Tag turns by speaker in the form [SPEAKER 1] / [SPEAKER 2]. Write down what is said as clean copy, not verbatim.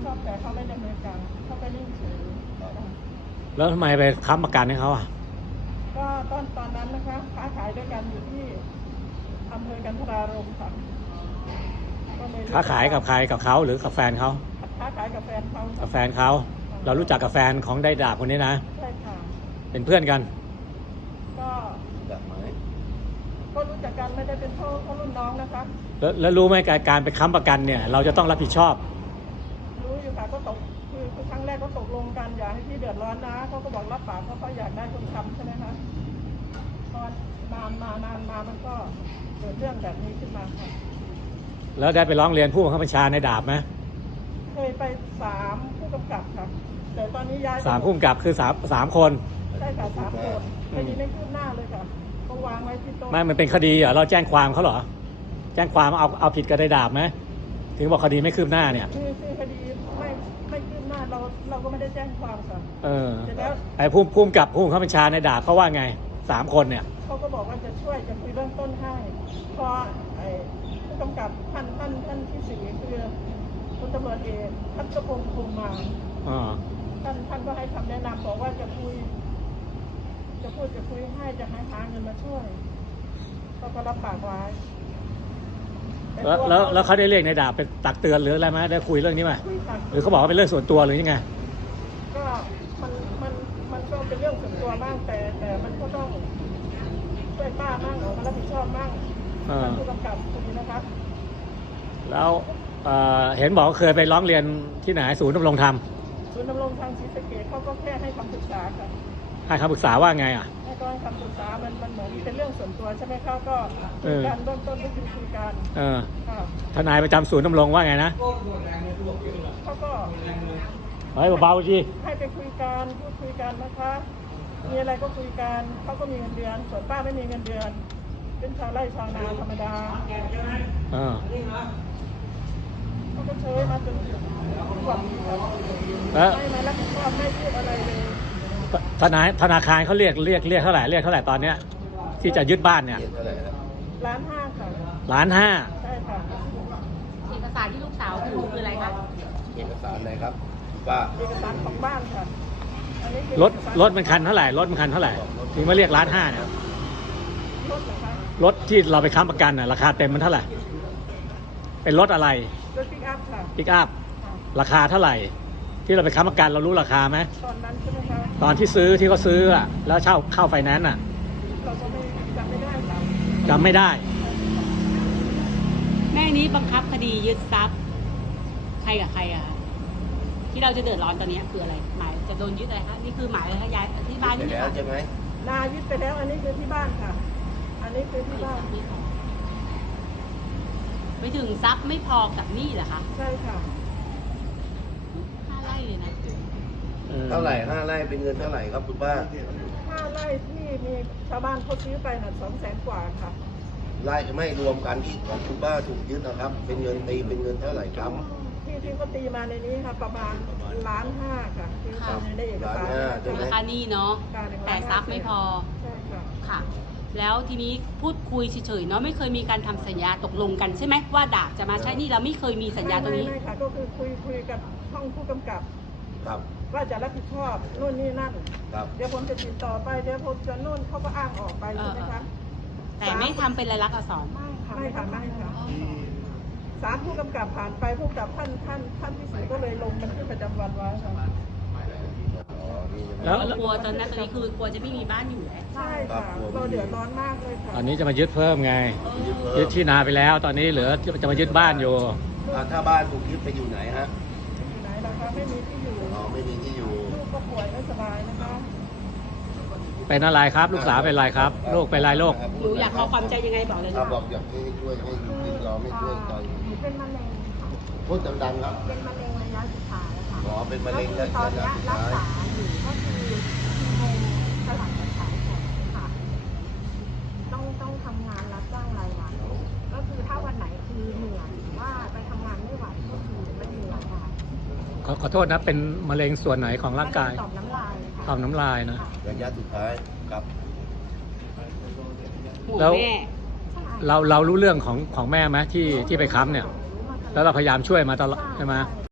[SPEAKER 1] อบแต่เขาไม่ดำเนินการเขาไปนิ่งเฉย
[SPEAKER 2] แล้วทำไมไปค้ำประกันให้เขาอ่ะ
[SPEAKER 1] ก็ตอนนั้นนะคะค้าขายด้วยกันอยู่ที่อำเภอกันทรารมค่ะ
[SPEAKER 2] ค้าขายกับใครกับเขาหรือกับแฟนเขา
[SPEAKER 1] ค้าขายกับแฟนเขา
[SPEAKER 2] กับแฟนเขาเรารู้จักกับแฟนของได้ดาบคนนี้นะ
[SPEAKER 1] ใช่ค่ะ
[SPEAKER 2] เป็นเพื่อนกัน
[SPEAKER 1] ก็รู้จักกันไม่ได้เป็นพ่อรุ่นน้องนะคะ
[SPEAKER 2] แล้วรู้ไหมการไปค้ำประกันเนี่ยเราจะต้องรับผิดชอบ
[SPEAKER 1] รู้อยู่ค่ะก็ตกคือครั้งแรกก็ตกลงกันอย่าให้พี่เดือดร้อนนะเขาก็บอกรับปากเพราะเขาอยากได้คนทำใช่ไหมคะพอนานมามันก็เกิดเรื่องแบบนี้ขึ้นมาค่ะ
[SPEAKER 2] แล้วได้ไปร้องเรียนผู้บังคับบัญชาในดาบไหม
[SPEAKER 1] เคยไป3 ผู้กำกับค่ะแต่ตอนนี้ย้าย
[SPEAKER 2] 3 ผู้กำกับคือสามคน
[SPEAKER 1] ใช่ค่ะ3 คนคดีไม่คืบหน้าเลยค่ะก็วางไว้ที่โต๊ะ
[SPEAKER 2] ไม่มันเป็นคดีเหรอเราแจ้งความเขาเหรอแจ้งความเอาผิดกับได้ดาบไหมถึงบอกคดีไม่คืบหน้าเนี่ย
[SPEAKER 1] คือคดีไม่คืบหน้าเราก็ไม่ได้แจ้งความค่ะ
[SPEAKER 2] ไอ้ผู้กำกับผู้บังคับบัญชาในดาบเขาว่าไง3 คนเนี่ย
[SPEAKER 1] เขาก็บอกว่าจะช่วยจะคุยเรื่องต้นให้พอผู้กำกับท่านที่4คือพลตำรวจเอกทัศพงศ์ภูมิมาท่านก็ให้คำแนะนำบอกว่าจะคุยให้จะหาเงินมาช่วยก็รับปากไว้
[SPEAKER 2] แล้วเขาได้เรียกในดาบไปตักเตือนหรืออะไรไหมได้คุยเรื่องนี้ไหมหรือเขาบอกว่าเป็นเรื่องส่วนตัวหรือยังไง
[SPEAKER 1] ก็มันก็เป็นเรื่องส่วนตัวบ้างแต่มันก็ต้องช่วยป้าบ้างออกมารับผิดชอบบ้างผู้กำกับคนนี้นะครับ
[SPEAKER 2] แล้วเห็นบอกเคยไปร้องเรียนที่ไหนศูนย์ดำรงธรรม
[SPEAKER 1] ศูนย์ดำรงธรรมศรีสะเกษเขาก็แค่ให้คำปรึกษาค่ะ
[SPEAKER 2] ให้คำปรึกษาว่าไงอ่ะ
[SPEAKER 1] ให้คำปรึกษามันเหมือนเป็นเรื่องส่วนตัวใช่ไหมเขาก็คุยกันเริ่มต้นก็คือคุยกัน
[SPEAKER 2] ทนายประจำศูนย์ดำรงว่าไงนะ
[SPEAKER 1] เขาก็
[SPEAKER 2] เบาๆจี
[SPEAKER 1] ให้ไปคุยกันพูดคุยกันนะคะมีอะไรก็คุยกันเขาก็มีเงินเดือนส่วนป้าไม่มีเงินเดือนเป็นชาวไร่ชาวนาธรรมดาเขาก็เชยมาจนหวังไม่มารับผิดชอบไม่พูดอะไรเลย
[SPEAKER 2] ธนาคารเขาเรียกเท่าไหร่ตอนเนี้ยที่จะยึดบ้านเนี่ย
[SPEAKER 1] 1,500,000ค่ะ
[SPEAKER 2] 1,500,000
[SPEAKER 1] ใช่ค่ะ
[SPEAKER 3] เอกสารที่ลูกสาวถือคืออะไรคะ
[SPEAKER 4] เอกสารอะไรครับว่า
[SPEAKER 1] เอกสารของบ้านค่ะ
[SPEAKER 2] รถมันคันเท่าไหร่ถึงมาเรียก1,500,000เนี่ยรถที่เราไปค้ำประกันน่ะราคาเต็มมันเท่าไหร่เป็นรถอะไร
[SPEAKER 1] รถปิกอัพค่ะ
[SPEAKER 2] ปิกอัพราคาเท่าไหร่ที่เราไปค้ำประกันเรารู้ราคาไหม
[SPEAKER 1] ตอนนั้นใช่ไหมคะ
[SPEAKER 2] ตอนที่เขาซื้ออ่ะแล้วเข้าไฟแนนซ์อ่ะ
[SPEAKER 1] เราจำไม่ได้
[SPEAKER 2] จำไม่ได้
[SPEAKER 3] แม่นี้บังคับคดียึดทรัพย์ใครกับใครอะคะที่เราจะเดือดร้อนตอนนี้คืออะไรหมายจะโดนยึดอะไรคะนี่คือหมายอะไรคะย้ายที่บ้าน
[SPEAKER 4] นี่แล้วใช่ไหม
[SPEAKER 1] นายึดไปแล้วอันนี้คือที่บ้านค่ะอันนี้คือที่บ้าน
[SPEAKER 3] ไปถึงทรัพย์ไม่พอกับหนี้เหรอคะ
[SPEAKER 1] ใช่ค่ะ
[SPEAKER 3] 5 ไร่เลยนะ
[SPEAKER 4] เท่าไหร่5 ไร่เป็นเงินเท่าไหร่ครับคุณป้า
[SPEAKER 1] 5 ไร่ที่มีชาวบ้านเขาซื้อไปน่ะ200,000 กว่าค่ะ
[SPEAKER 4] ไร่ไม่รวมกันที่ของคุณป้าถูกยึดนะครับเป็นเงินเป็นเงินเท่าไหร่ครับ
[SPEAKER 1] ที่เขาตีมาในนี้ค่ะประมาณ1,500,000ค่ะที่ในเอกสาร
[SPEAKER 3] ราคาหนี้เนาะแต่ทรัพย์ไม่พอ
[SPEAKER 1] ใช่ค่ะ
[SPEAKER 3] ค่ะแล้วทีนี้พูดคุยเฉยๆเนาะไม่เคยมีการทำสัญญาตกลงกันใช่ไหมว่าดาบจะมาใช้นี่เราไม่เคยมีสัญญาตรงนี้
[SPEAKER 1] ไม่ค่ะก็คือคุยกับห้องผู้กำกับ
[SPEAKER 4] ครับ
[SPEAKER 1] ว่าจะรับผิดชอบนู่นนี่นั่นเดี๋ยวผมจะติดต่อไปเดี๋ยวผมจะนู่นเขาก็อ้างออกไปใช่ไหมคะ
[SPEAKER 3] แต่ไม่ทำเป็นลายลักษณ์อักษร
[SPEAKER 1] ไม่ค่ะ3 ผู้กำกับผ่านไปผู้กำกับท่านที่4ก็เลยลงบันทึกประจำวันไว้ค่ะ
[SPEAKER 3] แล้วกลัวตอนนั้นคือกลัวจะไม่มีบ้านอยู่แล้ว
[SPEAKER 1] ใช่ค่ะเราเดือดร้อนมากเลยค่ะ
[SPEAKER 2] ตอนนี้จะมายึดเพิ่มไงยึดที่นาไปแล้วตอนนี้เหลือจะมายึดบ้านอยู่
[SPEAKER 4] ถ้าบ้านถูกยึดไปอยู่ไหนฮะ
[SPEAKER 1] อยู่ไหนล่ะคะไม่มีที่อยู่
[SPEAKER 4] ไม่มีที่อยู่
[SPEAKER 1] ลูกก็ป่วยไม่สบายนะคะ
[SPEAKER 2] เป็นอะไรครับลูกสาวเป็นอะไรครับลูกเป็นอะไรลูก
[SPEAKER 3] หนูอยากขอความใจยังไงบอกเลย
[SPEAKER 4] ค่ะบอกอยากให้ช่วยให้อยู่ที่เราไม่ช่วยกัน
[SPEAKER 1] เป็นมะเร็ง
[SPEAKER 4] พูดดังๆครับ
[SPEAKER 1] เป็นมะเร็งระยะสุดท้ายค่ะ
[SPEAKER 4] เป็นมะเร็งระยะสุดท้าย
[SPEAKER 1] รักษาอยู่ก็คือโมสลับกันใช้ค่ะต้องทำงานรับจ้างรายวันก็คือถ้าวันไหนคือเหนื่อยหรือว่าไปทำงานไม่ไหวก็คือไม่เหนื่อยค่ะ
[SPEAKER 2] ขอโทษนะเป็นมะเร็งส่วนไหนของร่างกาย
[SPEAKER 1] ต่อมน้ำลาย
[SPEAKER 2] ต่อมน้ำลายนะ
[SPEAKER 4] ระยะสุดท้ายครับ
[SPEAKER 2] แล้วเรารู้เรื่องของแม่ไหมที่ไปค้ำเนี่ยแล้วเราพยายามช่วยมาตลอดใช่ไหม